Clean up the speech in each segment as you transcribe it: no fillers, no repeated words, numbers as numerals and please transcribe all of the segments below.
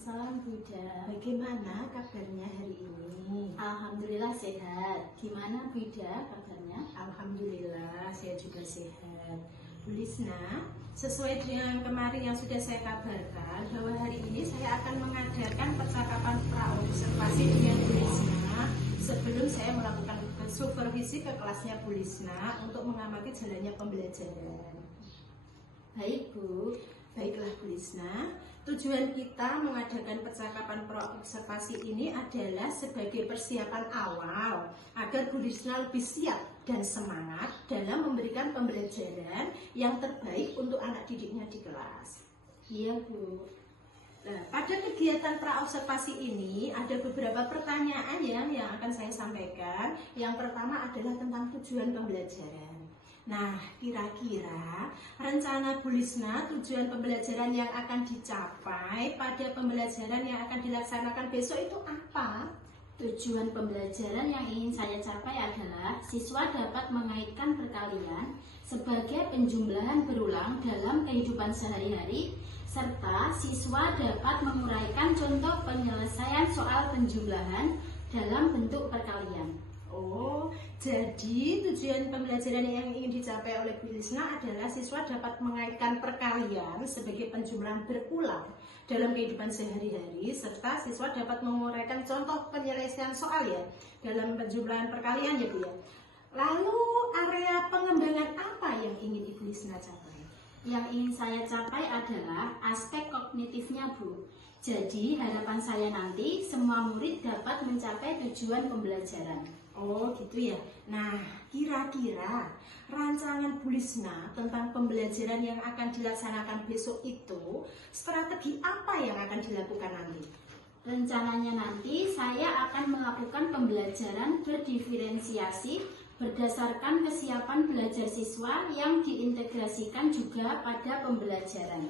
Waalaikumsalam Buda. Bagaimana kabarnya hari ini? Alhamdulillah sehat. Gimana Buda kabarnya? Alhamdulillah saya juga sehat. Bu Lisna, sesuai dengan kemarin yang sudah saya kabarkan bahwa hari ini saya akan mengadakan percakapan pra-observasi dengan Bu Lisna sebelum saya melakukan supervisi ke kelasnya Bu Lisna untuk mengamati jalannya pembelajaran. Baik Bu. Baiklah Bu Lisna, tujuan kita mengadakan percakapan pro-observasi ini adalah sebagai persiapan awal agar Bu Lisna lebih siap dan semangat dalam memberikan pembelajaran yang terbaik untuk anak didiknya di kelas. Iya Bu. Nah, pada kegiatan pra-observasi ini ada beberapa pertanyaan yang akan saya sampaikan. Yang pertama adalah tentang tujuan pembelajaran. Nah, kira-kira rencana Bu Lisna tujuan pembelajaran yang akan dicapai pada pembelajaran yang akan dilaksanakan besok itu apa? Tujuan pembelajaran yang ingin saya capai adalah siswa dapat mengaitkan perkalian sebagai penjumlahan berulang dalam kehidupan sehari-hari, serta siswa dapat menguraikan contoh penyelesaian soal penjumlahan dalam bentuk perkalian. Oh, jadi tujuan pembelajaran yang ingin dicapai oleh Bu Lisna adalah siswa dapat mengaitkan perkalian sebagai penjumlahan berulang dalam kehidupan sehari-hari, serta siswa dapat menguraikan contoh penyelesaian soal ya dalam penjumlahan perkalian ya Bu ya. Lalu area pengembangan apa yang ingin Ibu Lisna capai? Yang ingin saya capai adalah aspek kognitifnya Bu. Jadi harapan saya nanti semua murid dapat mencapai tujuan pembelajaran. Oh gitu ya. Nah, kira-kira rancangan Bu Lisna tentang pembelajaran yang akan dilaksanakan besok itu strategi apa yang akan dilakukan nanti? Rencananya nanti saya akan melakukan pembelajaran berdiferensiasi berdasarkan kesiapan belajar siswa yang diintegrasikan juga pada pembelajaran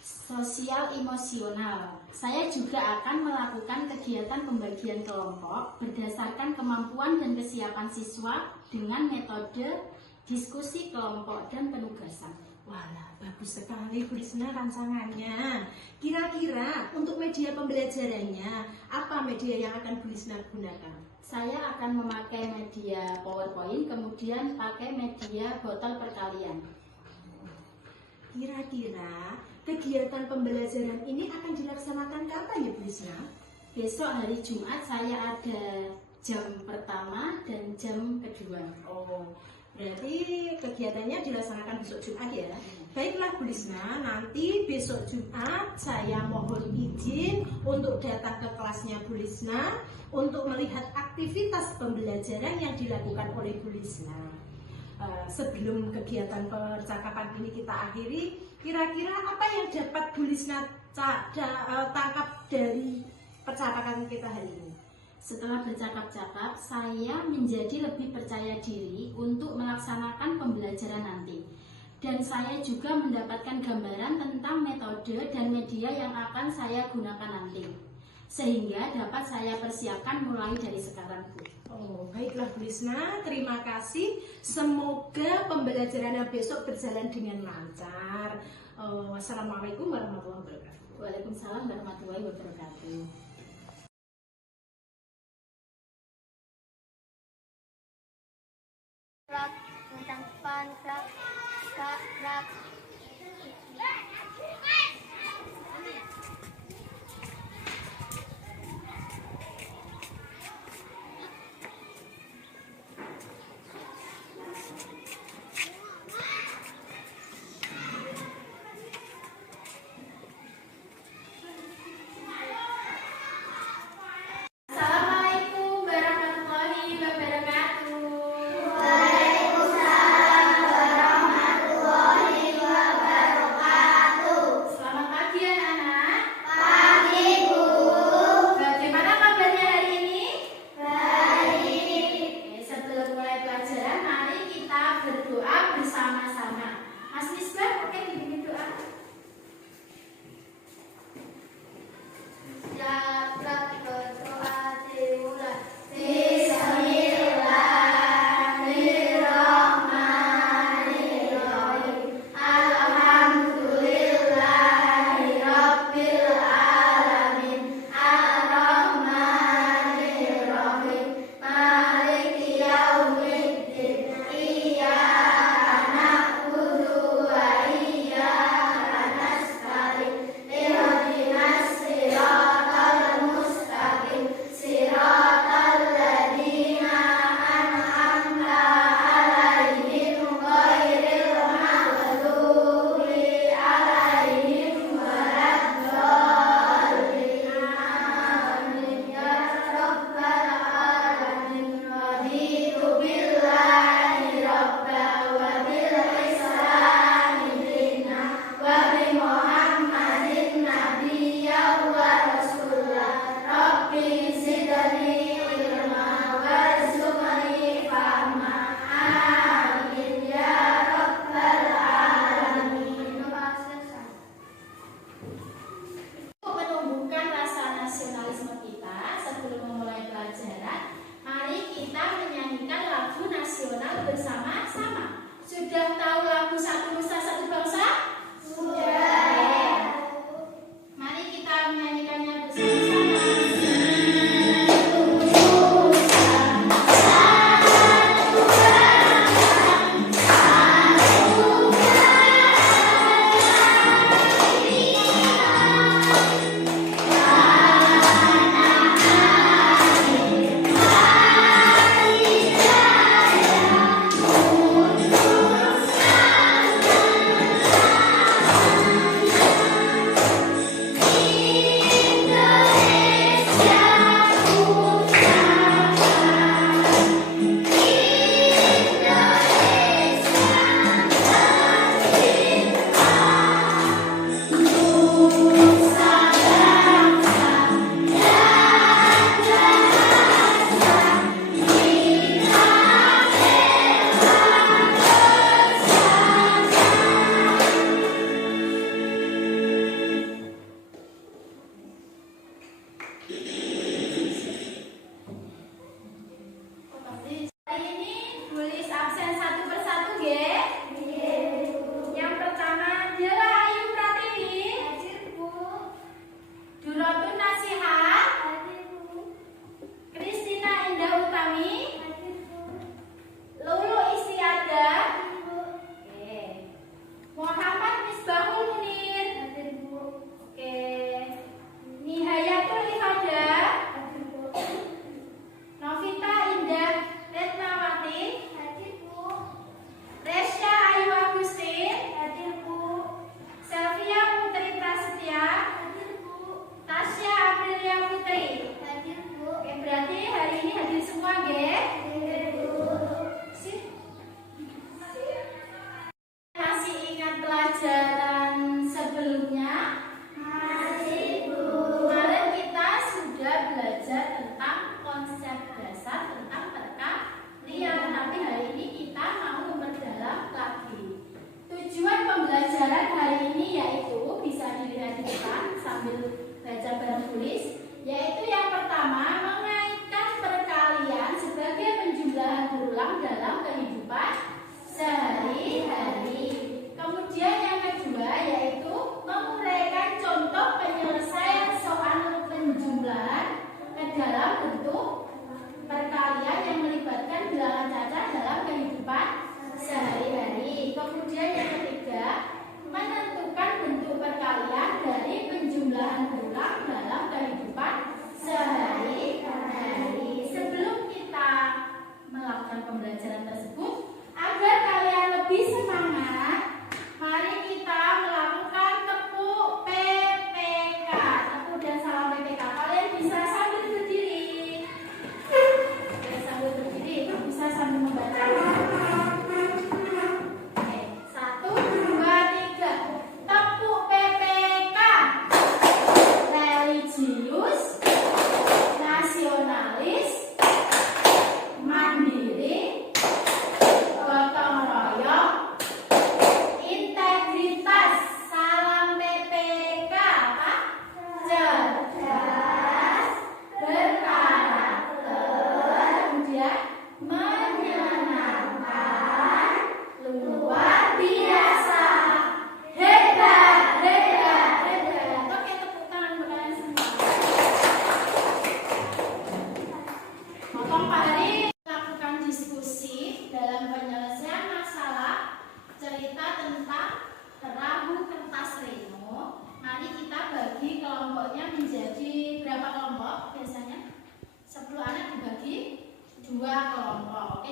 sosial emosional. Saya juga akan melakukan kegiatan pembagian kelompok berdasarkan kemampuan dan kesiapan siswa dengan metode diskusi kelompok dan penugasan. Walah, bagus sekali Bu Lisna rancangannya. Kira-kira untuk media pembelajarannya, apa media yang akan Bu Lisna gunakan? Saya akan memakai media PowerPoint, kemudian pakai media botol perkalian. Kira-kira kegiatan pembelajaran ini akan dilaksanakan kapan ya Bu Lisna? Besok hari Jumat saya ada jam pertama dan jam kedua. Oh, berarti kegiatannya dilaksanakan besok Jumat ya? Baiklah Bu Lisna, nanti besok Jumat saya mohon izin untuk datang ke kelasnya Bu Lisna untuk melihat aktivitas pembelajaran yang dilakukan oleh Bu Lisna. Sebelum kegiatan percakapan ini kita akhiri, kira-kira apa yang dapat Bu Lisna tangkap dari percakapan kita hari ini? Setelah bercakap-cakap, saya menjadi lebih percaya diri untuk melaksanakan pembelajaran nanti. Dan saya juga mendapatkan gambaran tentang metode dan media yang akan saya gunakan nanti, sehingga dapat saya persiapkan mulai dari sekarang Bu. Oh, baiklah Bu Lisna, terima kasih. Semoga pembelajarannya besok berjalan dengan lancar. Wassalamualaikum warahmatullahi wabarakatuh. Waalaikumsalam warahmatullahi wabarakatuh. Rak, tentang pan, rak, kak, rak. Assalamualaikum warahmatullahi wabarakatuh. Waalaikumsalam warahmatullahi wabarakatuh. bersama-sama. Sudah tahu lagu Satu Nusa Satu Bangsa? Mari kita menyanyikannya bersama-sama.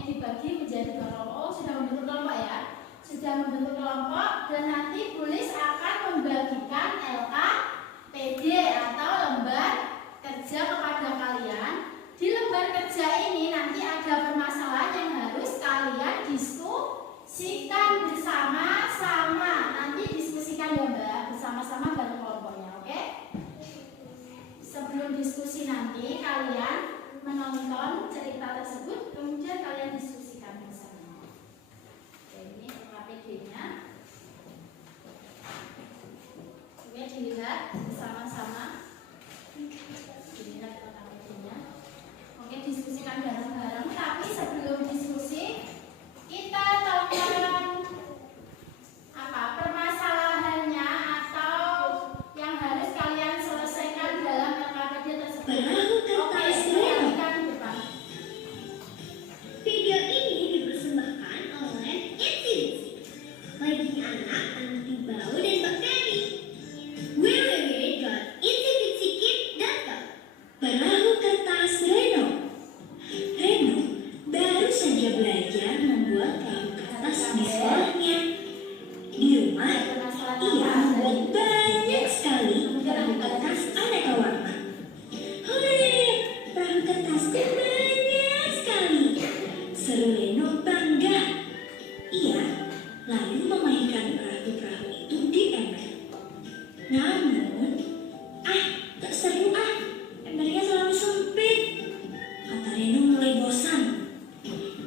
dibagi menjadi dua kelompok. Sudah membentuk kelompok ya? Sudah membentuk kelompok dan nanti tulis akan membagikan LKPD atau lembar kerja kepada kalian. Di lembar kerja ini nanti ada permasalahan yang harus kalian diskusikan bersama-sama. Nanti diskusikan ya Mbak, bersama-sama bareng kelompoknya, oke? Sebelum diskusi nanti kalian menonton cerita tersebut, kemudian kalian diskusikan bersama. Oke, ini KPD-nya. Oke, dilihat bersama-sama. Dilihat KPD-nya. Oke, diskusikan bareng-bareng. Tapi sebelum diskusi, membuat perahu kertas di sekolahnya. Di rumah, ia membuat banyak sekali perahu kertas aneka warna. Hore, perahu kertasku banyak sekali. Seru Reno bangga. Ia lalu memainkan perahu-perahu itu di ember. Namun, tak seru embernya selalu sempit. Kata Reno mulai bosan.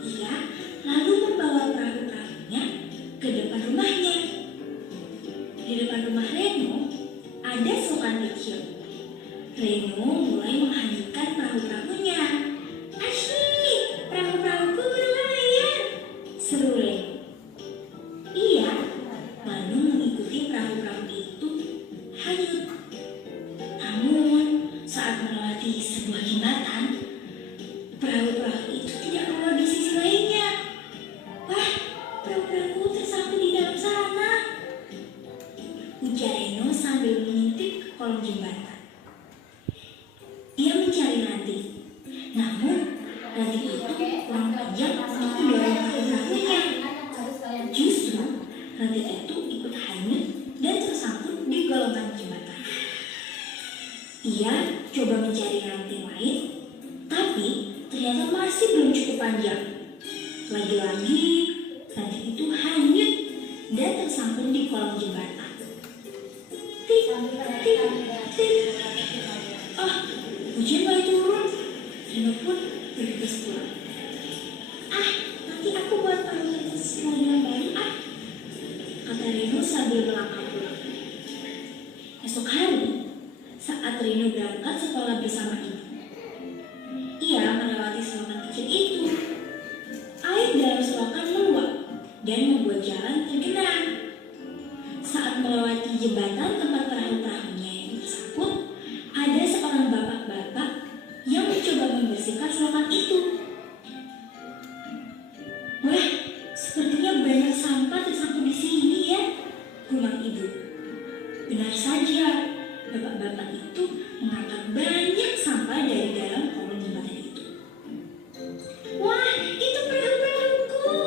Ia lalu membawa perahu-perahunya ke depan rumahnya. Di depan rumah Reno ada selokan kecil. Reno mulai menghanyutkan perahu-perahunya. Asyik, perahu-perahuku berlayar. Seru Reno. Ia lalu mengikuti perahu-perahu itu hanyut. Namun, saat melewati sebuah jembatan, perahu-perahu itu tidak keluar di sisi lainnya. Wah, perahu-perahu tersangkut di dalam sana, ujar Reno sambil mengintip ke kolong jembatan. Dia mencari ranting, namun ranting itu kurang panjang untuk mendorong perahu-perahunya. Justru ranting itu ikut hanyut dan tersangkut di golongan jembatan. Ia coba mencari ranting lain, tapi ternyata masih belum cukup panjang. Lagi-lagi ranting itu hanyut dan tersangkut di kolong jembatan. Tik, tik, tik. Hujan mulai turun. Reno pun bergegas pulang. Nanti aku buat perahu kertas model yang baru kata Reno sambil melangkah pulang. Esok hari, saat Reno berangkat sekolah bersama ibu, ia melewati selokan kecil itu. Air dalam selokan meluap dan membuat jalan tergenang. Saat melewati jembatan tempat perahu-perahunya yang tersangkut, ada seorang bapak-bapak yang mencoba membersihkan selokan itu. Wah, sepertinya banyak sampah tersangkut di sini ya, gumam ibu. Benar saja, bapak-bapak itu mengangkat banyak sampah dari dalam kolong jembatan itu. Wah, itu perahu-perahuku,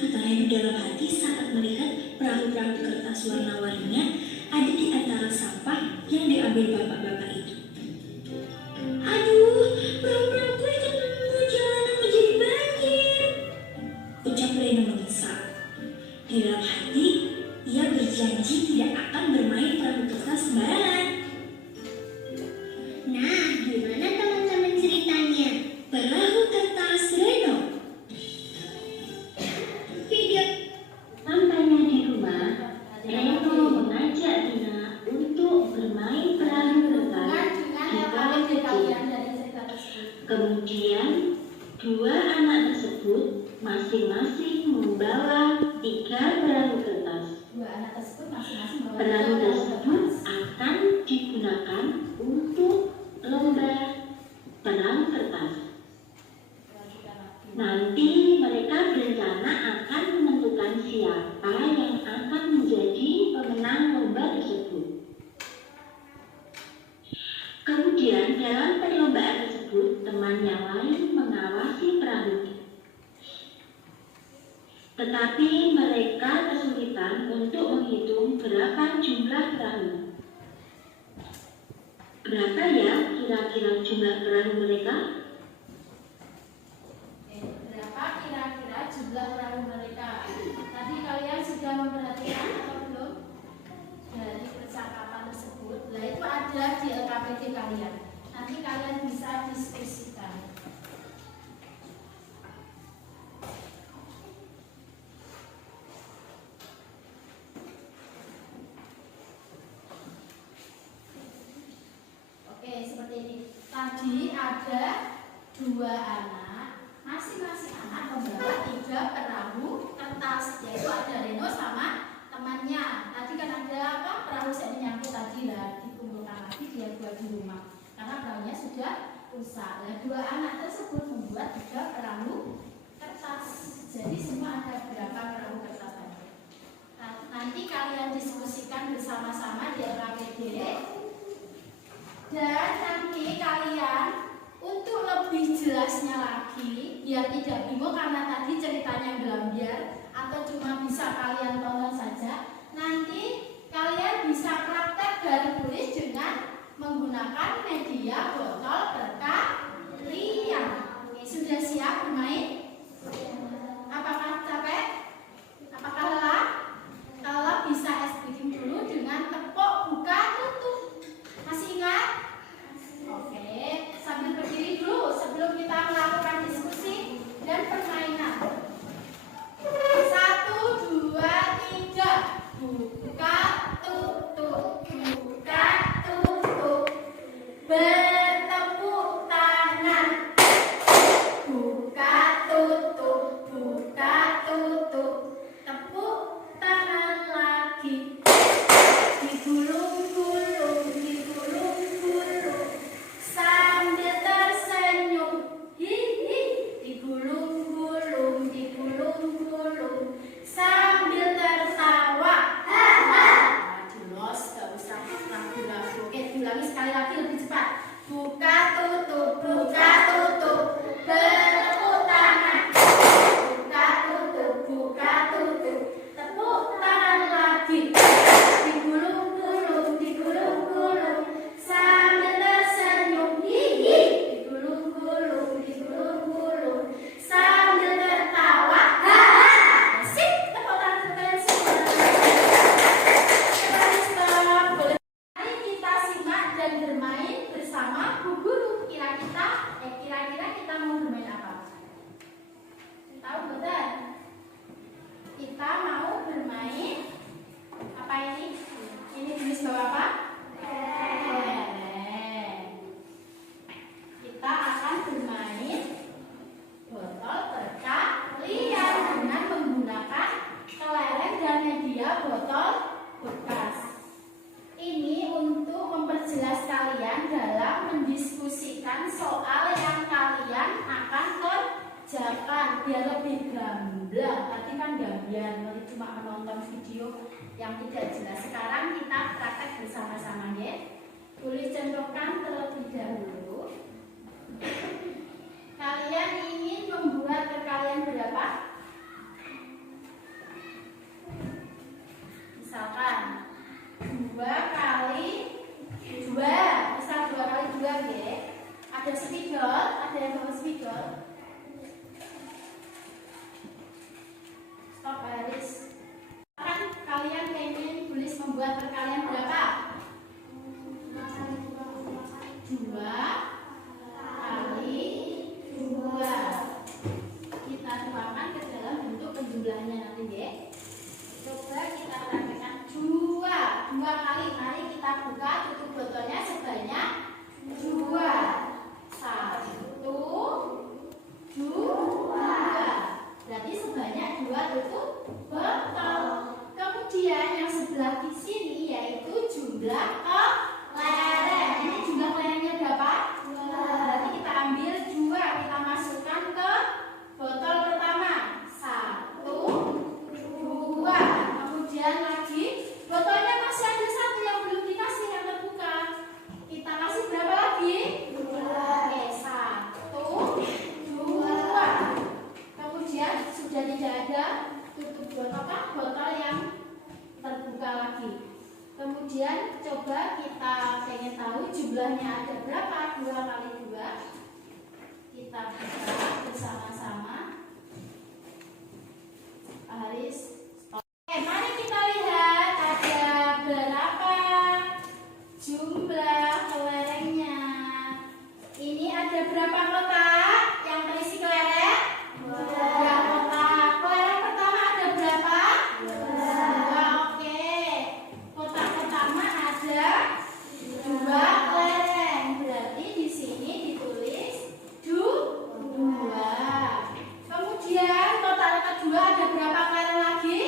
kata Reno dalam hati saat melihat perahu-perahu kertas warna-warninya ada di antara sampah yang diambil bapak-bapak itu. Aduh, perahu-perahuku ikut membuat jalanan menjadi banjir, ucap Reno menyesal. Di dalam hati, ia berjanji tidak akan bermain perahu kertas sembarangan. Nah, gimana teman-teman ceritanya? Perahu kertas Reno. Video. Sampainya di rumah, Reno mengajak Dina untuk bermain perahu kertas di kolam kecil. Kemudian, dua anak tersebut masing-masing membawa 3 perahu kertas. Perahu tersebut akan digunakan untuk lomba perahu kertas. Nanti mereka berencana akan menentukan siapa yang akan menjadi pemenang lomba tersebut. Kemudian dalam perlombaan tersebut, teman yang lain mengawasi perahunya. Tetapi mereka kesulitan untuk menghitung berapa jumlah perahu. Berapa ya kira-kira jumlah perahu mereka? Berapa kira-kira jumlah perahu mereka? Tadi kalian sudah memperhatikan atau belum? Dari percakapan tersebut, nah itu ada di LKPD kalian. Nanti kalian bisa diskusikan. Oke, seperti ini. Tadi ada 2 anak, masing-masing anak membawa 3 perahu kertas, yaitu ada Reno sama temannya. Tadi kan ada perahu saya nyangkut tadi lah, dikumpulkan lagi dia buat di rumah karena perahunya sudah rusak. Nah, 2 anak tersebut membuat 3 perahu kertas. Jadi semua ada berapa perahu kertas tadi? Nanti kalian diskusikan bersama-sama di LKPD. Dan nanti kalian untuk lebih jelasnya lagi Biar tidak bingung karena tadi ceritanya gambar atau cuma bisa kalian tonton saja. Nanti kalian bisa praktek dari tulis dengan menggunakan media botol berkalian. Sudah siap bermain? Apakah capek? Apakah lelah? Kalau bisa es bikin dulu dengan tepuk buka tutup. Masih ingat? Oke, sambil berdiri dulu sebelum kita melakukan diskusi dan permainan. 1, 2, 3. Buka tutup, buka tutup. Bertepuk tangan. Buka tutup, buka tutup. Tepuk tangan lagi. Digulung-gulung, digulung-gulung. Sambil tersenyum. Hihi. Digulung-gulung, digulung-gulung. Sambil tertawa. Haha. Jelas, gak usah ragu-ragu. Oke, diulangi sekali lagi lebih cepat. Buka tutup, buka tutup. Bertepuk tangan. Buka tutup, buka tutup. Tepuk tangan lagi. Digulung-gulung, digulung-gulung. Sambil tersenyum. Hihi. Digulung-gulung, digulung-gulung. Sambil tertawa. Haha. Asik. Tepuk tangan untuk kalian semua. Coba stop. Boleh. Mari kita simak dan bermain bersama Bu Guru. Kira-kira kita mau bermain apa? Tahu betul? Kita mau bermain apa ini? Ini tulis bawa apa? Kelereng. Kita akan bermain botol berkalian dengan menggunakan kelereng dan media botol bekas. Ini untuk memperjelas kalian dalam mendiskusikan soal yang kalian akan kerjakan biar lebih gamblang. Tadi kan gambar, nanti cuma menonton video yang tidak jelas. Sekarang kita praktek bersama-sama ya. Tulis contohkan terlebih dahulu. Kalian ingin membuat perkalian berapa? Misalkan 2 kali 2, misal 2 kali 2 ya. Ada spidol, ada yang bawa spidol. Stop Haris. Kan kalian pengen tulis membuat perkalian berapa? 2 kali 2. Kita tuangkan ke dalam bentuk penjumlahannya nanti ya. Coba kita praktekkan 2 kali. Mari kita buka tutup botolnya sebanyak 2. 1, 2. Berarti sebanyak 2 tutup botol. Kemudian yang sebelah di sini yaitu jumlah kelereng. Ini jumlah kelerengnya berapa? 2. Berarti kita ambil 2, kita masukkan ke botol pertama. 1, 2. Kemudian lagi botolnya masih ada 1 yang belum dikasih, yang terbuka. Kita kasih berapa lagi? 2. Oke, 1, 2. Kemudian sudah tidak ada tutup botol yang terbuka lagi. Kemudian coba kita pengen tahu jumlahnya ada berapa? 2 kali 2. Kita buka bersama-sama. Haris. Oke, mari kita lihat ada berapa jumlah kelerengnya. Ini ada berapa kotak yang terisi kelereng? 2 kotak. Kelereng pertama ada berapa? 2. Oke. Kotak pertama ada 2 kelereng. Berarti di sini ditulis 2. Kemudian kotak kedua ada berapa kelereng lagi?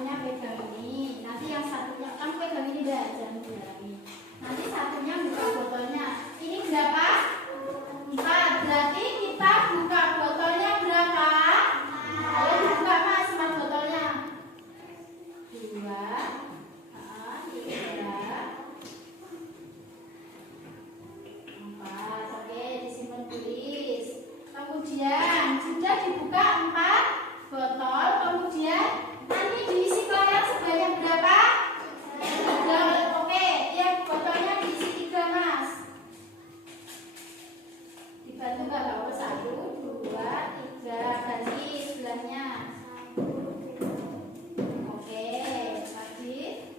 satunya pegang ini, nanti yang satunya kamu pegang ini dah, jangan dihalangi. Nanti satunya buka botolnya. Ini berapa? 4. Berarti kita buka botolnya berapa? Ayo dibuka Mas, 4 botolnya. 2, 3, 4. Oke, disimpan tulis. Kemudian sudah dibuka 4 botol. Kemudian nanti diisi kelereng sebanyak berapa? 3. Oke, ya botolnya diisi 3 Mas. Dibantu nggak bawa 1, 2, 3. Ganti sebelahnya. Oke, lagi.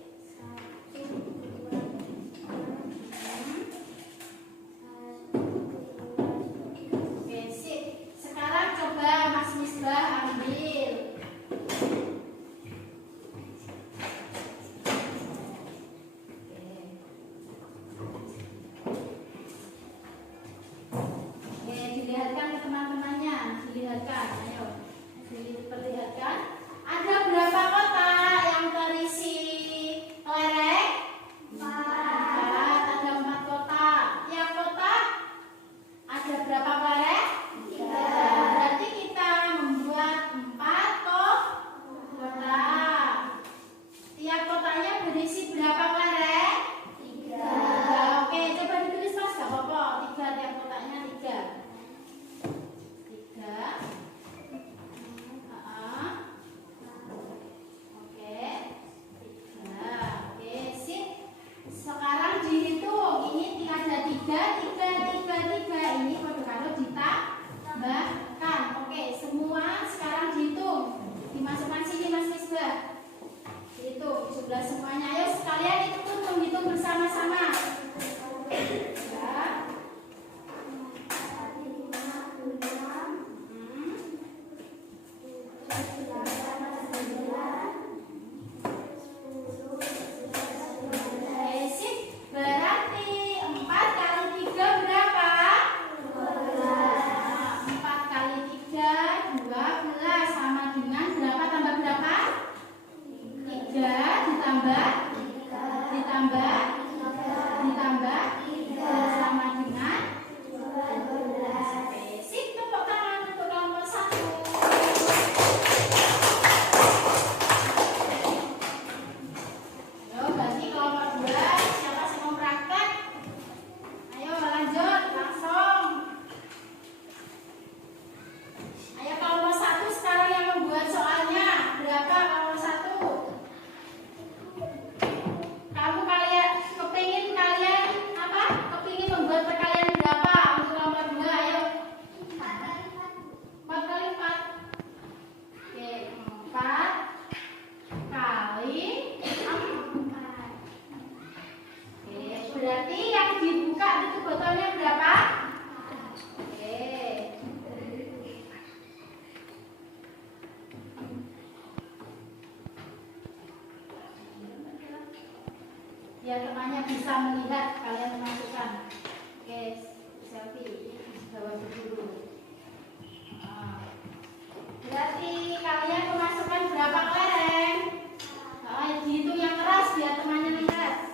Oke, sip. Sekarang coba Mas Misbah ambil. Oke, dilihatkan ke teman-temannya. Dilihatkan, ayo. Diperlihatkan. Ada berapa kotak yang terisi kelereng? 4. Ada 4 kotak. Tiap kotak ada berapa kelereng? 3. Berarti kita membuat 4 kotak. Tiap kotaknya berisi berapa kelereng? 3. Oke, coba ditulis Mas, gak apa-apa. 3, tiap kotaknya 3. 3. Oke. 3. Oke, sip. Sekarang dihitung. Ini ada 3. Ini kalau ditambahkan. Oke, semua sekarang dihitung. Dimasukkan sini Mas Misbah. Dihitung di sebelah semuanya. Ayo sekalian hitung bersama-sama. 3. Oke, sip. Berarti 4 kali 3 berapa? 4 kali 3, 12. Sama dengan berapa tambah berapa? 3 ditambah 3 sama dengan 12. Oke, sip. Tepuk tangan untuk kelompok 1. Ayo ganti kelompok 2. Siapa yang mau praktek? Ayo lanjut langsung. Ayo kelompok 1 sekarang yang membuat soalnya. Berapa kelompok 1? Kepingin kalian apa? Kepingin membuat perkalian berapa untuk kelompok 2? Ayo. 4 kali 4. Oke, 4 kali 4. Oke, berarti yang dibuka itu botolnya berapa? Oke. Biar temannya bisa melihat kalian memasukkan. Oke, selfie. Bawa dulu. Berarti kalian memasukkan berapa kelereng? Dihitung yang keras biar temannya lihat.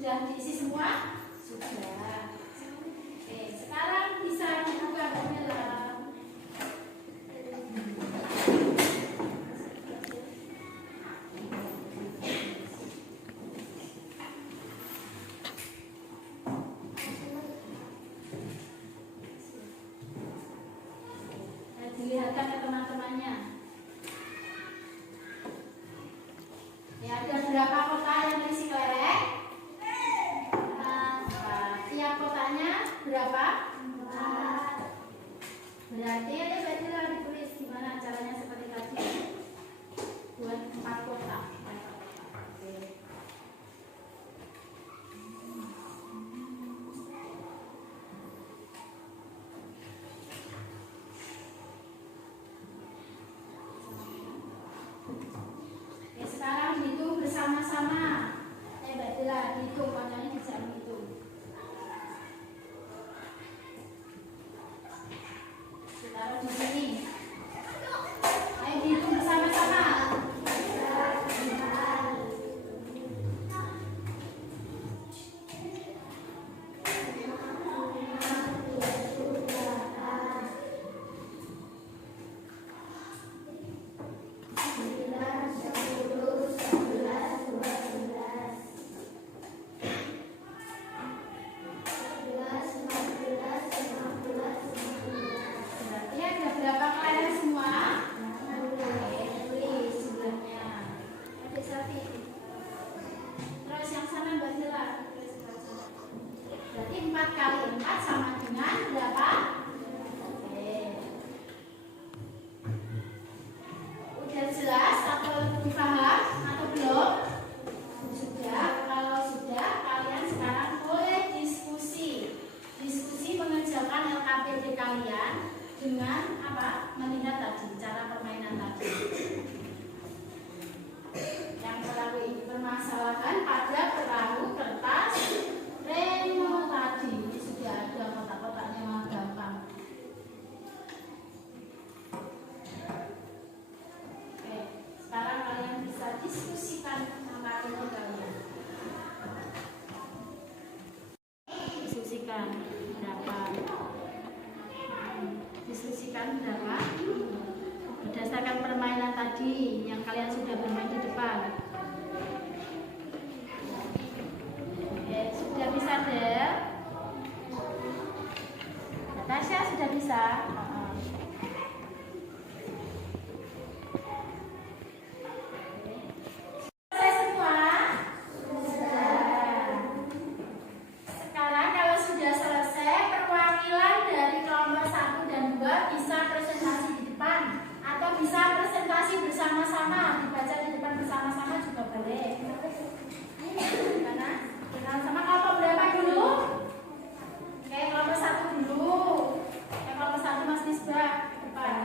Sudah diisi semua? Sudah. Oke, sekarang bisa dibuka jendela. Dilihatkan ke teman-temannya. Ya, ada berapa kotak yang berisi kelereng? Tiap kotaknya berapa? 4. Berarti ada baca ditulis gimana caranya seperti tadi. Buat 4 kotak. Oke. bersama-sama. Mbak Dila, dihitung, panjangnya bisa menghitung. Ditaruh di sini. Ayo dihitung bersama-sama. Berarti ada berapa kalian semua? Oke, tulis jumlahnya. Adik Safi. Terus yang sana Mbak Dila. Berarti 4 kali 4 sama dengan berapa? Oke. Udah jelas atau dipaham atau belum? Sudah. Kalau sudah, kalian sekarang boleh diskusi. Diskusi mengerjakan LKPD kalian dengan apa? Melihat tadi cara permainan tadi. Yang perahu ini permasalahan pada perahu kertas Reno tadi. Ini sudah ada kotak-kotaknya, mah gampang. Oke, sekarang kalian bisa diskusikan sama Reno kalian. Diskusikan berapa? Diskusikan berapa? Berdasarkan permainan tadi yang kalian sudah bermain di depan. Oke, sudah bisa deh. Natasha sudah bisa. Selesai semua? Sekarang kalau sudah selesai, perwakilan dari kelompok 1 dan 2 bisa presentasi di depan atau bisa presentasi bersama-sama, dibaca di depan bersama-sama juga boleh. Karena kenal sama kelompok berapa dulu? Oke, kelompok 1 dulu. Kelompok 1 Mas Nisbah depan.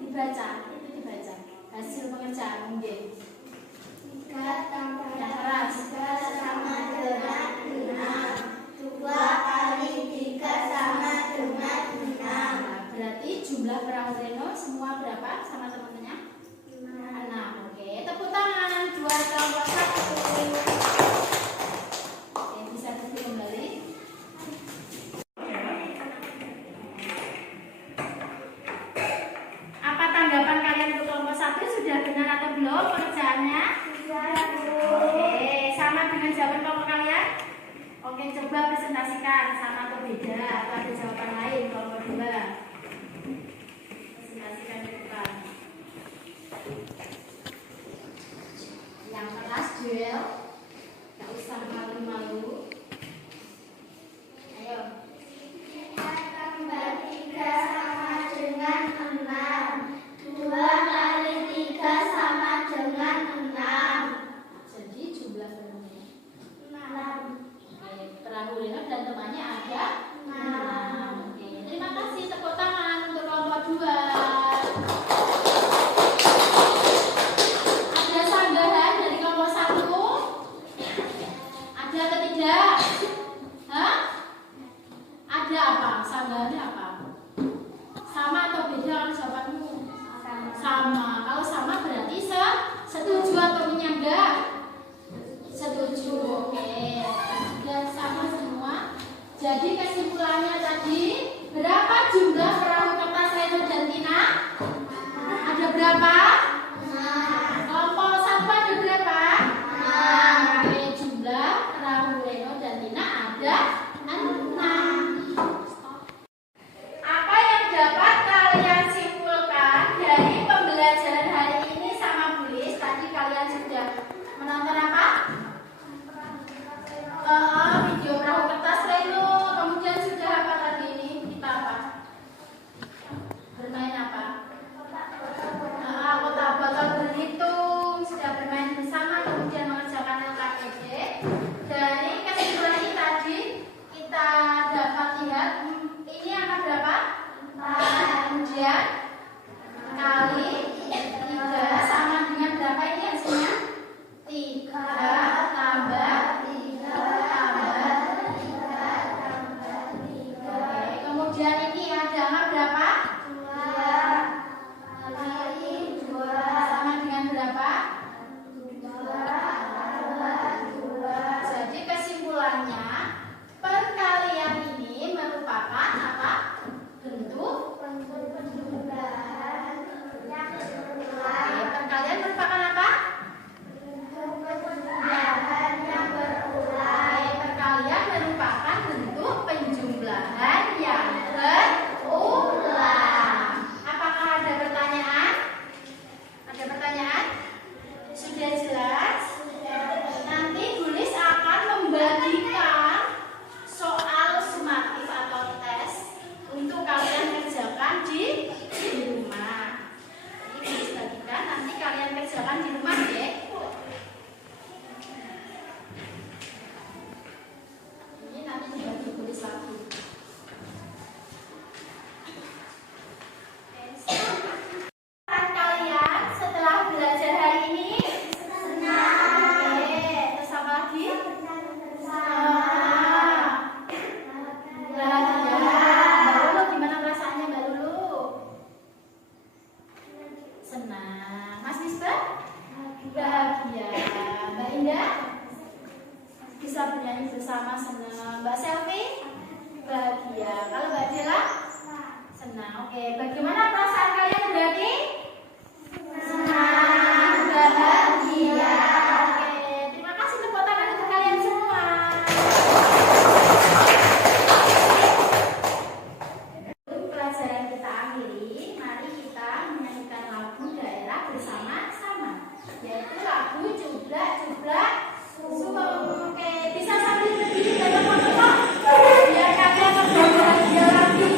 Dibaca, itu dibaca. Hasil pengerjaan mungkin. 3 tambah Yang keras. 3 sama dengan 6. 2 kali 3 sama dengan 6. Nah, berarti jumlah perahu Reno semua berapa sama teman-temannya? 6. Oke, tepuk tangan buat kelompok 1. Oke, bisa duduk kembali. Apa tanggapan kalian untuk kelompok 1? Sudah benar atau belum pengerjaannya? Oke, sama dengan jawaban kelompok kalian? Oke, coba presentasikan sama atau beda atau ada jawaban lain kelompok 2. Presentasikan di depan. Yang keras duel, gak usah malu-malu. Ayo. 3 tambah 3 sama dengan 6. 2 kali 3 sama dengan 6. Jadi jumlah perahunya 6. Oke, perahu Reno dan temannya ada 6. Oke, terima kasih, tepuk tangan untuk kelompok 2. Ada sanggahan dari kelompok 1? Ada atau tidak? Hah? Ada apa? Sanggahannya apa? Sama atau beda kalau jawabanmu? Sama. Kalau sama berarti setuju atau menyanggah? Setuju. Oke. Dan sama semua. Jadi kesimpulannya tadi, berapa jumlah perahu kertas Reno dan Tina? Ada berapa? Kelompok 1 ada berapa? Oke, jumlah perahu Reno dan Tina ada 6. Apa yang dapat kalian simpulkan dari pembelajaran hari ini sama Bulis? Tadi kalian sudah menonton apa? Video perahu kertas Reno. Kemudian sudah apa tadi ini? Kita apa? Bermain apa? Kotak botol berhitung. Sudah bermain bersama. Kemudian mengerjakan LKPD. Dari kesimpulan ini tadi kita dapat lihat ini angka berapa? 4. Kemudian kali 3 Senang. Mas Misbah? Bahagia. Mbak Indah? Bisa bernyanyi bersama, senang. Mbak Selvi? Bahagia. Kalau Mbak Dela? Senang. Oke, bagaimana perasaan kalian berarti? Senang, bahagia. Oke, terima kasih tepuk tangan untuk kalian semua. Pelajaran kita akhiri, mari kita menyanyikan lagu daerah bersama-sama, yaitu lagu Jublak-Jublak Suweng. Oke, bisa sambil berdiri dan teman-teman biar kalian lebih bahagia lagi.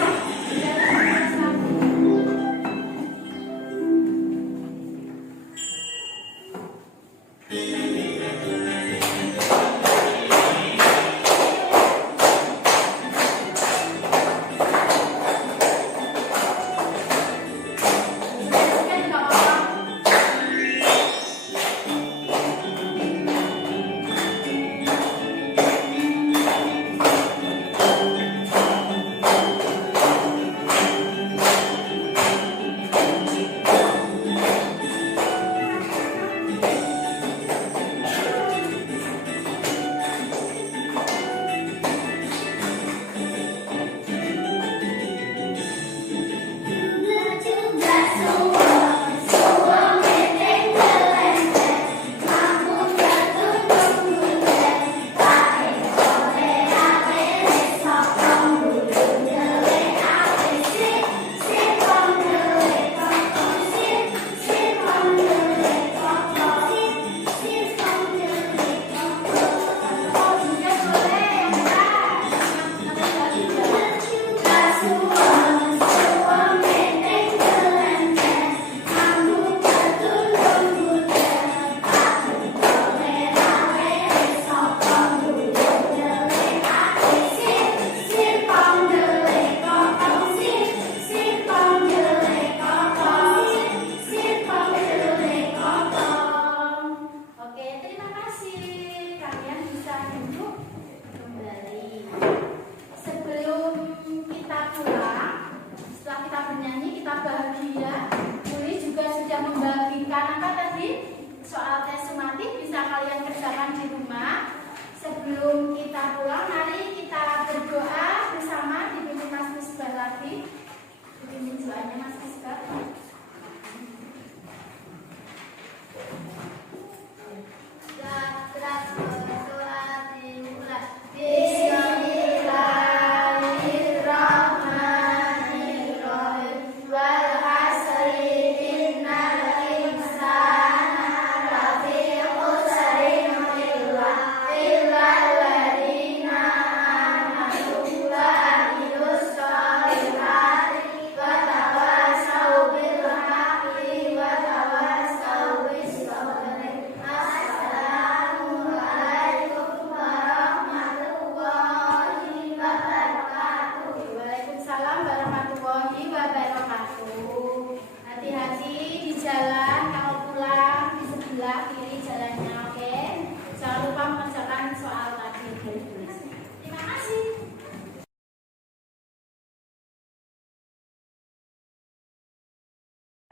Sebelum kita pulang, mari kita berdoa bersama, dipimpin Mas Misbah lagi. Dipimpin doanya Mas Misbah.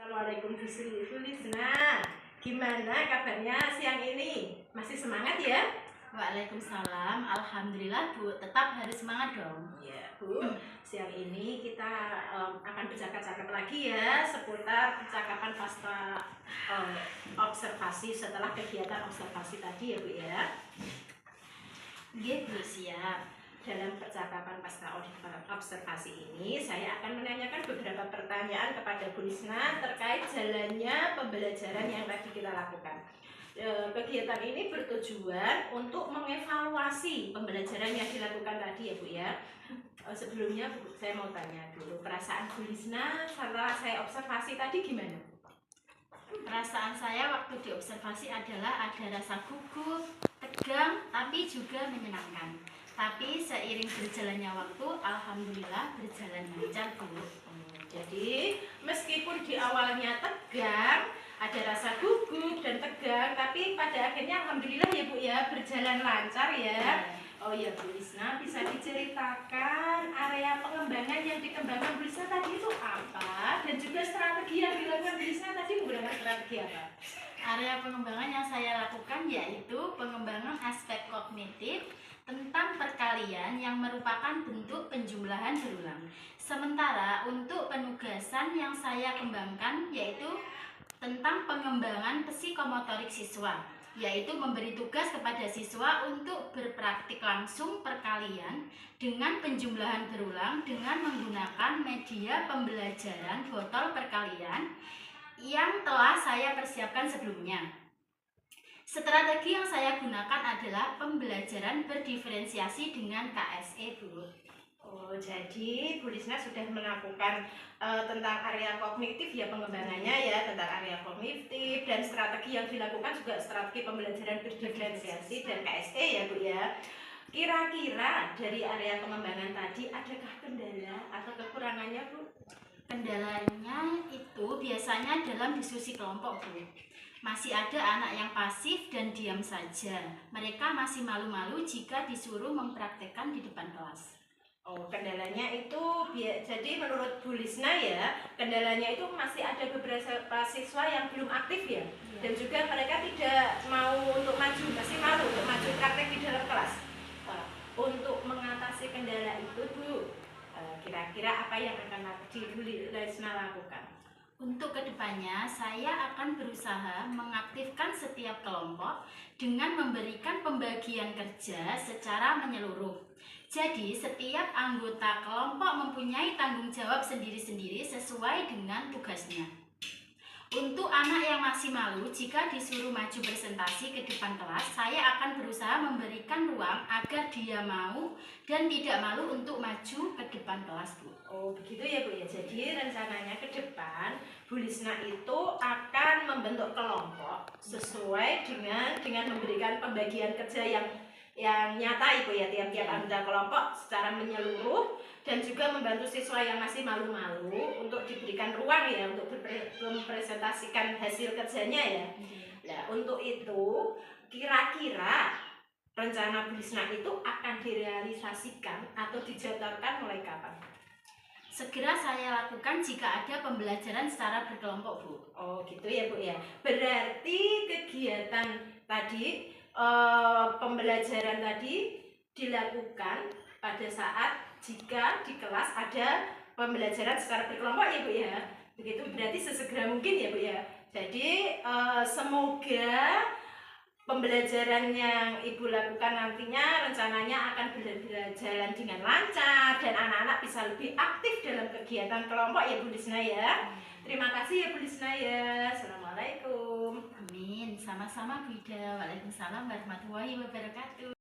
Assalamualaikum Bu Lisna. Gimana kabarnya siang ini? Masih semangat ya? Waalaikumsalam. Alhamdulillah Bu, tetap harus semangat dong. Ya Bu, siang ini kita akan bercakap-cakap lagi ya seputar percakapan pasca observasi setelah kegiatan observasi tadi ya Bu ya. Nggih Bu, siap. Dalam percakapan pasca observasi ini, saya akan menanyakan beberapa pertanyaan kepada Bu Lisna terkait jalannya pembelajaran yang tadi kita lakukan. Kegiatan ini bertujuan untuk mengevaluasi pembelajaran yang dilakukan tadi ya Bu ya. Sebelumnya Bu, saya mau tanya dulu, perasaan Bu Lisna setelah saya observasi tadi gimana? Perasaan saya waktu diobservasi adalah ada rasa gugup, tegang, tapi juga menyenangkan. Tapi seiring berjalannya waktu, alhamdulillah berjalan lancar Bu. Jadi meskipun di awalnya tegang, ada rasa gugup dan tegang, tapi pada akhirnya alhamdulillah ya Bu ya berjalan lancar ya. Oh iya Bu Lisna, bisa diceritakan area pengembangan yang dikembangkan Bu Lisna tadi itu apa? Dan juga strategi yang dilakukan Bu Lisna tadi menggunakan strategi apa? Area pengembangan yang saya lakukan yaitu pengembangan aspek kognitif tentang perkalian yang merupakan bentuk penjumlahan berulang. Sementara untuk penugasan yang saya kembangkan yaitu tentang pengembangan psikomotorik siswa, yaitu memberi tugas kepada siswa untuk berpraktik langsung perkalian dengan penjumlahan berulang dengan menggunakan media pembelajaran botol perkalian yang telah saya persiapkan sebelumnya. Strategi yang saya gunakan adalah pembelajaran berdiferensiasi dengan KSE, Bu. Oh, jadi Bu Lisna sudah melakukan tentang area kognitif ya pengembangannya ya, tentang area kognitif dan strategi yang dilakukan juga strategi pembelajaran berdiferensiasi dan KSE ya Bu ya. Kira-kira dari area pengembangan tadi adakah kendala atau kekurangannya Bu? Kendalanya itu biasanya dalam diskusi kelompok, Bu. Masih ada anak yang pasif dan diam saja. Mereka masih malu-malu jika disuruh mempraktekkan di depan kelas. Oh, kendalanya itu jadi menurut Bu Lisna ya, kendalanya itu masih ada beberapa siswa yang belum aktif ya, dan juga mereka tidak mau untuk maju, masih malu untuk maju praktek di dalam kelas. Untuk mengatasi kendala itu Bu, kira-kira apa yang akan Bu Lisna lakukan? Untuk kedepannya, saya akan berusaha mengaktifkan setiap kelompok dengan memberikan pembagian kerja secara menyeluruh. Jadi, setiap anggota kelompok mempunyai tanggung jawab sendiri-sendiri sesuai dengan tugasnya. Untuk anak yang masih malu, jika disuruh maju presentasi ke depan kelas, saya akan berusaha memberikan ruang agar dia mau dan tidak malu untuk maju ke depan kelas, Bu. Oh begitu ya Bu ya. Jadi rencananya ke depan Bu Lisna itu akan membentuk kelompok sesuai dengan memberikan pembagian kerja yang nyata Ibu ya, tiap-tiap anggota kelompok secara menyeluruh dan juga membantu siswa yang masih malu-malu untuk diberikan ruang ya untuk mempresentasikan hasil kerjanya ya. Nah untuk itu kira-kira rencana Bu Lisna itu akan direalisasikan atau dijadwalkan mulai kapan? Segera saya lakukan jika ada pembelajaran secara berkelompok, Bu. Oh gitu ya Bu ya. Berarti kegiatan tadi pembelajaran tadi dilakukan pada saat jika di kelas ada pembelajaran secara berkelompok ya Bu ya. Begitu berarti sesegera mungkin ya Bu ya. Jadi semoga pembelajaran yang Ibu lakukan nantinya rencananya akan berjalan dengan lancar dan anak-anak bisa lebih aktif dalam kegiatan kelompok ya Bu Lisna ya. Terima kasih ya Bu Lisna ya. Assalamualaikum. Amin. Sama-sama, Bu Ida. Waalaikumsalam warahmatullahi wabarakatuh.